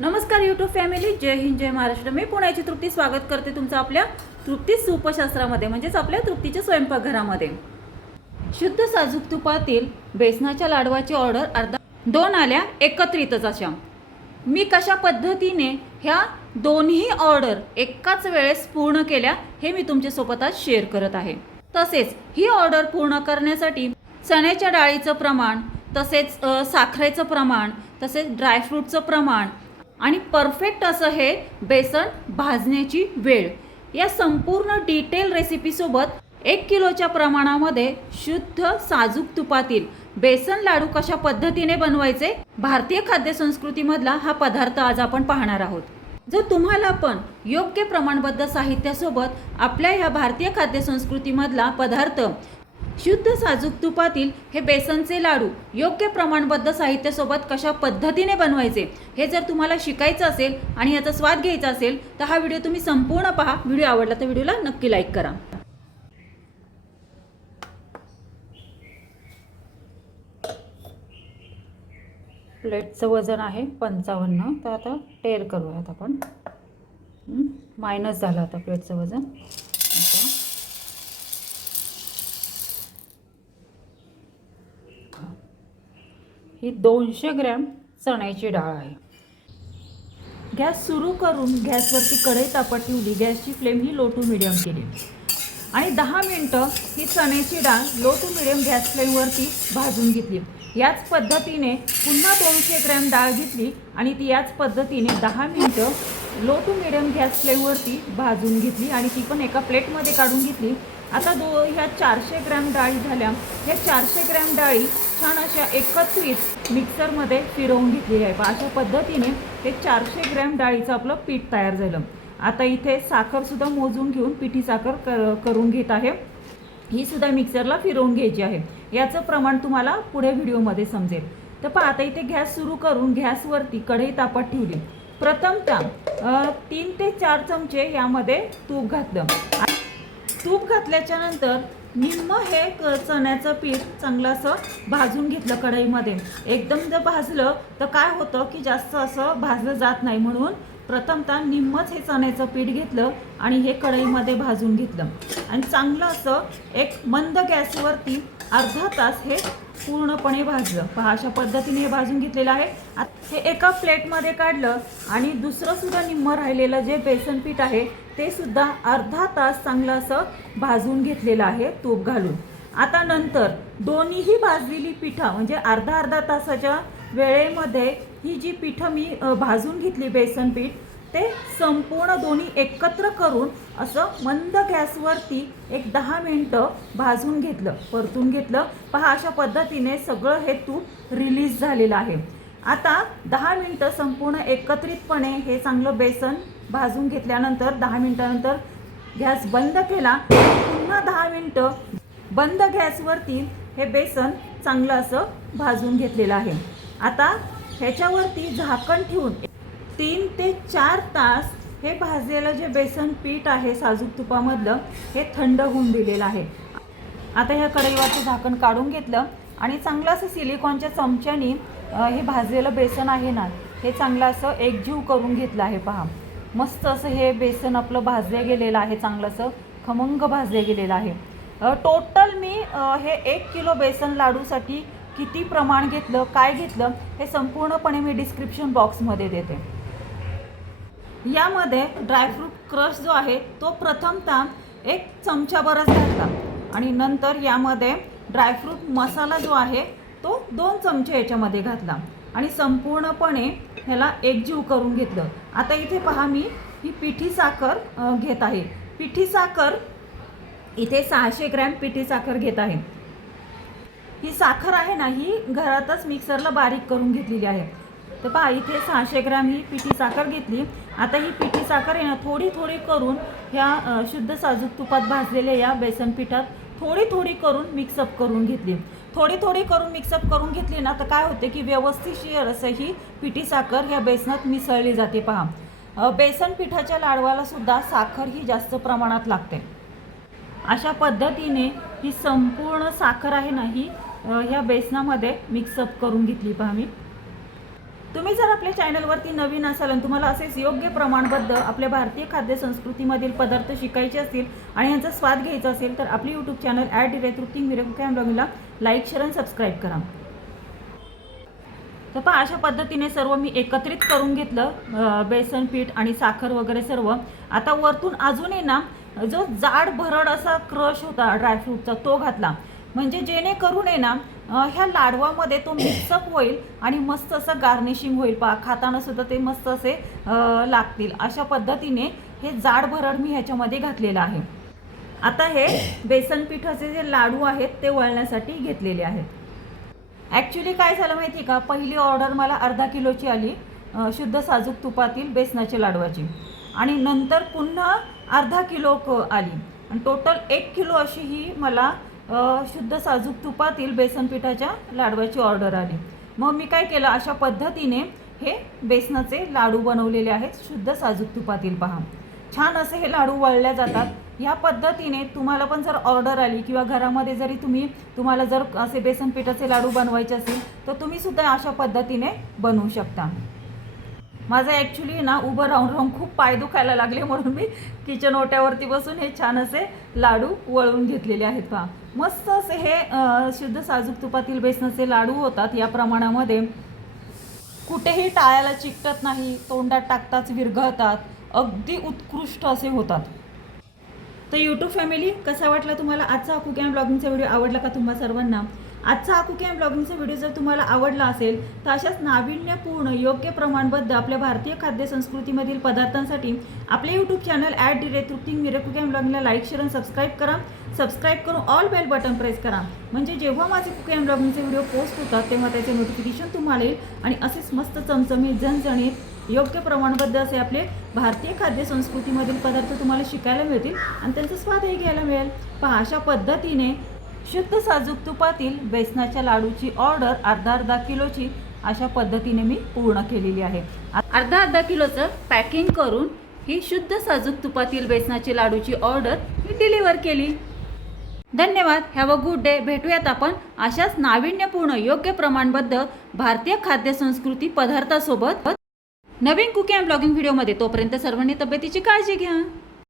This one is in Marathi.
नमस्कार यूट्यूब फॅमिली जय हिंद जय महाराष्ट्र. मी पुण्याची तृप्ती स्वागत करते तुमचं आपल्या तृप्ती सूपशास्त्रामध्ये म्हणजेच आपल्या तृप्तीच्या स्वयंपाकघरामध्ये. शुद्ध साजूक तुपातील बेसनाच्या लाडवाची ऑर्डर अर्धा दोन आल्या एकत्रितच अशा. मी कशा पद्धतीने ह्या दोन्ही ऑर्डर एकाच वेळेस पूर्ण केल्या हे मी तुमच्यासोबत आज शेअर करत आहे. तसेच ही ऑर्डर पूर्ण करण्यासाठी चण्याच्या डाळीचं प्रमाण तसेच साखरेचं प्रमाण तसेच ड्रायफ्रूटचं प्रमाण आणि परफेक्ट असं हे बेसन भाजण्याची वेळ. या संपूर्ण डिटेल रेसिपीसोबत एक किलोच्या प्रमाणामध्ये शुद्ध साजूक तुपातील बेसन लाडू कशा पद्धतीने बनवायचे भारतीय खाद्यसंस्कृतीमधला हा पदार्थ आज आपण पाहणार आहोत. जर तुम्हाला पण योग्य प्रमाणबद्ध साहित्यासोबत आपल्या ह्या भारतीय खाद्यसंस्कृतीमधला पदार्थ शुद्ध साजूक तुपातील हे बेसनचे लाडू योग्य प्रमाणबद्ध साहित्यासोबत कशा पद्धतीने बनवायचे हे जर तुम्हाला शिकायचं असेल आणि याचा स्वाद घ्यायचा असेल तर हा व्हिडिओ तुम्ही संपूर्ण पहा. व्हिडिओ आवडला तर व्हिडिओला नक्की लाईक करा. प्लेटचं वजन आहे पंचावन्न तर आता टेर करूयात आपण. मायनस झालं आता प्लेटचं वजन. ही दोनशे ग्रॅम चण्याची डाळ आहे. गॅस सुरू करून गॅसवरती कढई तापत ठेवली. गॅसची फ्लेम ही लो टू मिडियम केली. आणि दहा मिनटं ही चण्याची डाळ लो टू मिडियम गॅस फ्लेमवरती भाजून घेतली. याच पद्धतीने पुन्हा दोनशे ग्रॅम डाळ घेतली आणि ती याच पद्धतीने दहा मिनटं लो टू मिडियम गॅस फ्लेमवरती भाजून घेतली. आणि ती पण एका प्लेटमध्ये काढून घेतली. आता दो ह्या चारशे ग्रॅम डाळी झाल्या. ह्या चारशे ग्रॅम डाळी छान अशा एकत्रित मिक्सरमध्ये फिरवून घेतली आहे. अशा पद्धतीने हे चारशे ग्रॅम डाळीचं आपलं पीठ तयार झालं. आता इथे साखरसुद्धा मोजून घेऊन पिठी साखर कर करून घेत आहे. ही सुद्धा मिक्सरला फिरवून घ्यायची आहे. याचं प्रमाण तुम्हाला पुढे व्हिडिओमध्ये समजेल. तर पहा आता इथे गॅस सुरू करून गॅसवरती कढई तापत ठेवली. प्रथमतः तीन ते चार चमचे यामध्ये तूप घातलं. तूप घातल्याच्या नंतर निम्म हे क- चण्याचं पीठ चांगलं असं भाजून घेतलं कढईमध्ये. एकदम जर भाजलं तर काय होतं की जास्त असं भाजलं जात नाही म्हणून प्रथमतः निम्मच हे चण्याचं पीठ घेतलं आणि हे कढईमध्ये भाजून घेतलं. आणि चांगलं असं एक मंद गॅसवरती अर्धा तास हे पूर्णपणे भाजलं. पहा अशा पद्धतीने हे भाजून घेतलेलं आहे. हे एका प्लेटमध्ये काढलं आणि दुसरं सुद्धा निम्म राहिलेलं जे बेसन पीठ आहे ते सुद्धा अर्धा तास चांगलं असं भाजून घेतलेलं आहे तूप घालून. आता नंतर दोन्हीही भाजलेली पिठं म्हणजे अर्धा अर्धा तासाच्या वेळेमध्ये ही जी पिठं मी भाजून घेतली बेसन पीठ ते संपूर्ण दोन्ही एकत्र करून असं मंद गॅसवरती एक दहा मिनटं भाजून घेतलं परतून घेतलं. पहा अशा पद्धतीने सगळं हे तूप रिलीज झालेलं आहे. आता दहा मिनटं संपूर्ण एकत्रितपणे हे चांगलं बेसन भाजून घेतल्यानंतर दहा मिनटानंतर गॅस बंद केला. पुन्हा दहा मिनटं बंद गॅसवरती हे बेसन चांगलं असं भाजून घेतलेलं आहे. आता ह्याच्यावरती झाकण ठेवून तीन ते चार तास हे भाजलेलं जे बेसन पीठ आहे साजूक तुपामधलं हे थंड होऊन दिलेलं आहे. आता ह्या कढईवरचं झाकण काढून घेतलं आणि चांगलं असं सिलिकॉनच्या चमच्यानी हे भाजलेलं बेसन आहे ना हे चांगलं असं एकजीव करून घेतलं आहे पहा. मस्त असं हे बेसन आपलं भाजलं गेलेलं आहे चांगलं असं खमंग भाजले गेलेलं आहे. टोटल मी हे एक किलो बेसन लाडूसाठी किती प्रमाण घेतलं काय घेतलं हे संपूर्णपणे मी डिस्क्रिप्शन बॉक्समध्ये देते. यामध्ये ड्रायफ्रूट क्रश जो आहे तो प्रथमतः एक चमच्याभरच घातला आणि नंतर यामध्ये ड्रायफ्रूट मसाला जो आहे तो दोन चमचे याच्यामध्ये घातला. आणि संपूर्णपणे ह्याला एकजीव करून घेतलं. आता इथे पहा मी ही पिठी साखर घेत आहे. पिठी साखर इथे सहाशे ग्रॅम पिठी साखर घेत आहे. ही साखर आहे ना ही घरातच मिक्सरला बारीक करून घेतलेली आहे. तर पहा इथे सहाशे ग्रॅम ही पिठी साखर घेतली. आता ही पिठी साखर आहे ना थोडी थोडी करून ह्या शुद्ध साजूक तुपात भाजलेल्या या बेसन पिठात थोडी थोडी करून मिक्सअप करून घेतली. थोडी थोडी करून मिक्सअप करून घेतली ना तर काय होते की व्यवस्थितशीर असं ही पिठी साखर ह्या बेसनात मिसळली जाते पहा. बेसन पिठाच्या लाडवाला सुद्धा साखर ही जास्त प्रमाणात लागते. अशा पद्धतीने ही संपूर्ण साखर आहे ना ही ह्या बेसनामध्ये मिक्सअप करून घेतली पहा मी. तुम्ही जर आपल्या चॅनलवरती नवीन असाल आणि तुम्हाला असेच योग्य प्रमाणबद्ध आपल्या भारतीय खाद्य संस्कृतीमधील पदार्थ शिकायचे असतील आणि यांचा स्वाद घ्यायचा असेल तर आपली यूट्यूब चॅनल ॲट डिरे तृप्तिंग मिरकू लाईक शेअर आणि सबस्क्राईब करा. तर पहा अशा पद्धतीने सर्व मी एकत्रित करून घेतलं बेसन पीठ आणि साखर वगैरे सर्व. आता वरतून अजूनही ना जो जाड भरड असा क्रश होता ड्रायफ्रूटचा तो घातला. म्हणजे जेणेकरून आहे ना ह्या लाडवामध्ये तो मिक्सअप होईल आणि मस्त असं गार्निशिंग होईल. पा खाताना सुद्धा ते मस्त असे लागतील. अशा पद्धतीने हे जाड भरड मी ह्याच्यामध्ये घातलेलं आहे. आता हे बेसन पिठाचे जे लाडू आहेत ते वळण्यासाठी घेतलेले आहेत. ॲक्च्युली काय झालं माहिती आहे का? पहिली ऑर्डर मला अर्धा किलोची आली शुद्ध साजूक तुपातील बेसनाच्या लाडवाची. आणि नंतर पुन्हा अर्धा किलो क आली. आणि टोटल एक किलो अशी ही मला शुद्ध साजूक तुपातील बेसन पिठाच्या लाडवाची ऑर्डर आली. मग मी काय केलं? अशा पद्धतीने हे बेसनाचे लाडू बनवलेले आहेत. शुद्ध साजूक तुपातील पहा. छान असे हे लाडू वळल्या जातात. ह्या पद्धतीने तुम्हाला पण जर ऑर्डर आली किंवा घरामध्ये जरी तुम्ही तुम्हाला जर असे बेसन पिठाचे लाडू बनवायचे असेल तर तुम्ही सुद्धा अशा पद्धतीने बनवू शकता. माझं ॲक्च्युली ना उभं राहून राहून खूप पाय दुखायला लागले म्हणून मी किचन ओट्यावरती बसून हे छान असे लाडू वळून घेतलेले आहेत पहा. मस्त असे हे शुद्ध साजूक तुपातील बेसनाचे लाडू होतात. या प्रमाणामध्ये कुठेही टाळ्याला चिकटत नाही तोंडात टाकताच विरघळतात अगदी उत्कृष्ट असे होतात. तर यूट्यूब फॅमिली कसा वाटला तुम्हाला आजचा हा अँड ब्लॉगिंगचा व्हिडिओ आवडला का तुम्हा सर्वांना? आजचा हा कुकॅम ब्लॉगिंगचा व्हिडिओ जर तुम्हाला आवडला असेल तर अशाच नाविन्यपूर्ण योग्य प्रमाणबद्ध आपल्या भारतीय खाद्य संस्कृतीमधील पदार्थांसाठी आपले यूट्यूब चॅनल ॲट डिरे तृप्ती मिरे कुकॅम ब्लॉगिंगला लाईक शेअर आणि सबस्क्राईब करा. सबस्क्राईब करून ऑल बेल बटन प्रेस करा. म्हणजे जेव्हा माझे कुकॅम ब्लॉगिंगचे व्हिडिओ पोस्ट होतात तेव्हा त्याचे नोटिफिकेशन तुम्हाला येईल आणि असेच मस्त चमचमीत झणझणीत योग्य प्रमाणबद्ध असे आपले भारतीय खाद्य संस्कृतीमधील पदार्थ तुम्हाला शिकायला मिळतील आणि त्यांचा स्वादही घ्यायला मिळेल. पहा अशा पद्धतीने शुद्ध साजूक तुपातील बेसनाच्या लाडूची ऑर्डर अर्धा अर्धा किलोची अशा पद्धतीने मी पूर्ण केलेली आहे. अर्धा अर्धा किलोचं पॅकिंग करून ही शुद्ध साजूक तुपातील बेसनाची लाडूची ऑर्डर मी डिलिव्हर केली. धन्यवाद हॅव अ गुड डे भेटूयात आपण अशाच नाविन्यपूर्ण योग्य प्रमाणबद्ध भारतीय खाद्य संस्कृती पदार्थासोबत. नवीन कुकिंग ब्लॉगिंग व्हिडिओमध्ये तोपर्यंत सर्वांनी तब्येतीची काळजी घ्या.